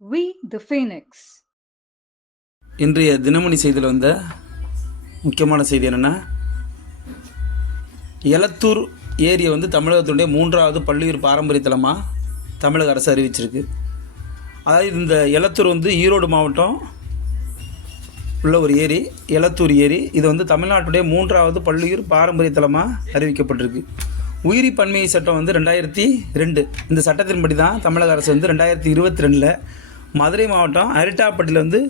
We the Phoenix இன்றைய தினமணி செய்தியில் வந்த முக்கியமான செய்தி என்னென்னா எலத்தூர் ஏரியை வந்து தமிழகத்தினுடைய மூன்றாவது பள்ளியூர் பாரம்பரிய தலமாக தமிழக அரசு அறிவிச்சிருக்கு. அதாவது இந்த எலத்தூர் வந்து ஈரோடு மாவட்டம் உள்ள ஒரு ஏரி எலத்தூர் ஏரி. இது வந்து தமிழ்நாட்டுடைய மூன்றாவது பள்ளியூர் பாரம்பரிய தலமாக அறிவிக்கப்பட்டிருக்கு. உயிரி பன்மையை சட்டம் வந்து ரெண்டாயிரத்தி ரெண்டு. இந்த சட்டத்தின்படி தான் தமிழக அரசு வந்து ரெண்டாயிரத்தி இருபத்தி ரெண்டில் மதுரை மாவட்டம் அரிட்டாப்பட்டியில் வந்து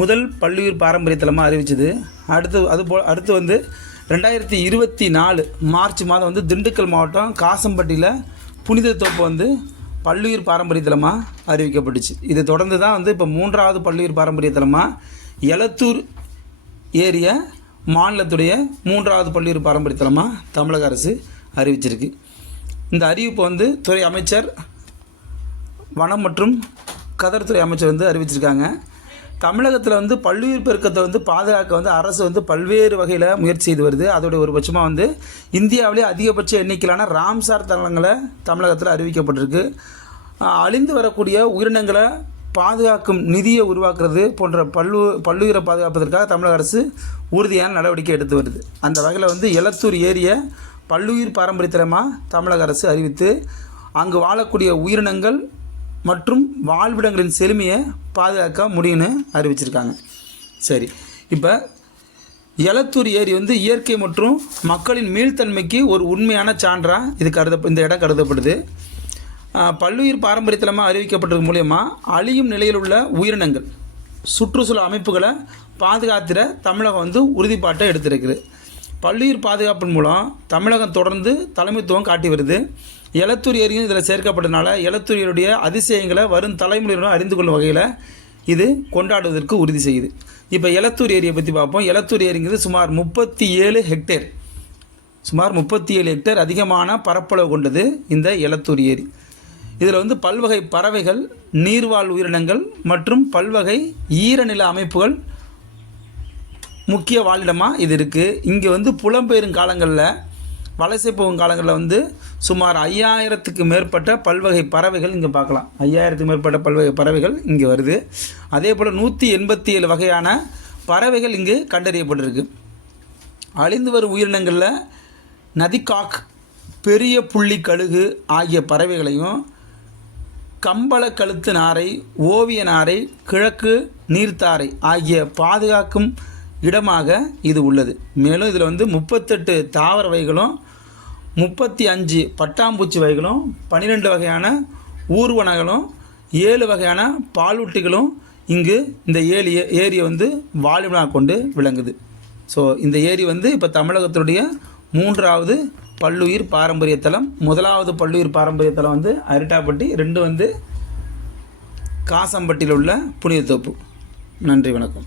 முதல் பள்ளியூர் பாரம்பரிய தலமாக அறிவிச்சது. அடுத்து அது போ அடுத்து வந்து ரெண்டாயிரத்தி இருபத்தி நாலு மார்ச் மாதம் வந்து திண்டுக்கல் மாவட்டம் காசம்பட்டியில் புனித தோப்பு வந்து பள்ளியூர் பாரம்பரிய தலமாக அறிவிக்கப்பட்டுச்சு. இதை தொடர்ந்து தான் வந்து இப்போ மூன்றாவது பள்ளியூர் பாரம்பரிய தலமாக எலத்தூர் ஏரிய மாநிலத்துடைய மூன்றாவது பள்ளியூர் பாரம்பரிய தலமாக தமிழக அரசு அறிவிச்சிருக்கு. இந்த அறிவிப்பை வந்து துறை அமைச்சர் வனம் மற்றும் கதர்துறை அமைச்சர் வந்து அறிவிச்சிருக்காங்க. தமிழகத்தில் வந்து பல்லுயிர் பெருக்கத்தை வந்து பாதுகாக்க வந்து அரசு வந்து பல்வேறு வகையில் முயற்சி செய்து வருது. அதோடைய ஒரு பட்சமாக வந்து இந்தியாவிலே அதிகபட்ச எண்ணிக்கையிலான ராம்சார் தலங்களை தமிழகத்தில் அறிவிக்கப்பட்டிருக்கு. அழிந்து வரக்கூடிய உயிரினங்களை பாதுகாக்கும் நிதியை உருவாக்குறது போன்ற பல்லு பல்லுயிரை பாதுகாப்பதற்காக தமிழக அரசு உறுதியான நடவடிக்கை எடுத்து வருது. அந்த வகையில் வந்து எலத்தூர் ஏரிய பல்லுயிர் பாரம்பரியத்தலமாக தமிழக அரசு அறிவித்து அங்கு வாழக்கூடிய உயிரினங்கள் மற்றும் வாழ்விடங்களின் செழுமையை பாதுகாக்க முடியும்னு அறிவிச்சிருக்காங்க. சரி இப்போ எலத்தூர் ஏரி வந்து இயற்கை மற்றும் மக்களின் மீள்தன்மைக்கு ஒரு உண்மையான சான்றாக இது கருத இந்த இடம் கருதப்படுது. பல்லுயிர் பாரம்பரியத்தலமாக அறிவிக்கப்பட்டது மூலயமா அழியும் நிலையில் உள்ள உயிரினங்கள் சுற்றுச்சூழல் அமைப்புகளை பாதுகாத்திட தமிழகம் வந்து உறுதிப்பாட்டை எடுத்திருக்குது. பல்லுயிர் பாதுகாப்பின் மூலம் தமிழகம் தொடர்ந்து தலைமைத்துவம் காட்டி வருது. எலத்தூர் ஏரியும் இதில் சேர்க்கப்பட்டதுனால எலத்தூரியருடைய அதிசயங்களை வரும் தலைமுறையினரும் அறிந்து கொள்ளும் வகையில் இது கொண்டாடுவதற்கு உறுதி செய்யுது. இப்போ எலத்தூர் ஏரியை பற்றி பார்ப்போம். எலத்தூர் ஏரிங்கிறது சுமார் முப்பத்தி ஏழு ஹெக்டேர். சுமார் முப்பத்தி ஏழு ஹெக்டேர் அதிகமான பரப்பளவு கொண்டது இந்த எலத்தூர் ஏரி. இதில் வந்து பல்வகை பறவைகள் நீர்வாழ் உயிரினங்கள் மற்றும் பல்வகை ஈரநில அமைப்புகள் முக்கிய வாழிடமாக இது இருக்குது இங்கே வந்து புலம்பெயரும் காலங்களில் வலசை போகும் காலங்களில் வந்து சுமார் ஐயாயிரத்துக்கு மேற்பட்ட பல்வகை பறவைகள் இங்கே பார்க்கலாம். ஐயாயிரத்துக்கு மேற்பட்ட பல்வகை பறவைகள் இங்கே வருது. அதே போல் நூற்றி எண்பத்தி ஏழு வகையான பறவைகள் இங்கு கண்டறியப்பட்டிருக்கு. அழிந்து வரும் உயிரினங்களில் நதிக்காக் பெரிய புள்ளி கழுகு ஆகிய பறவைகளையும் கம்பள கழுத்து நாரை ஓவிய நாரை கிழக்கு நீர்த்தாரை ஆகிய பாதுகாக்கும் இடமாக இது உள்ளது. மேலும் இதில் வந்து முப்பத்தெட்டு தாவர வகைகளும் முப்பத்தி அஞ்சு பட்டாம்பூச்சி வகைகளும் பன்னிரெண்டு வகையான ஊர்வனங்களும் ஏழு வகையான பாலூட்டிகளும் இங்கு இந்த ஏரி ஏரியை வந்து வாழிடமாக கொண்டு விளங்குது. ஸோ இந்த ஏரி வந்து இப்போ தமிழகத்தினுடைய மூன்றாவது பல்லுயிர் பாரம்பரிய தலம் முதலாவது பல்லுயிர் பாரம்பரிய தலம் வந்து அரிட்டாப்பட்டி ரெண்டு வந்து காசம்பட்டியில் உள்ள புனிதத்தோப்பு. நன்றி வணக்கம்.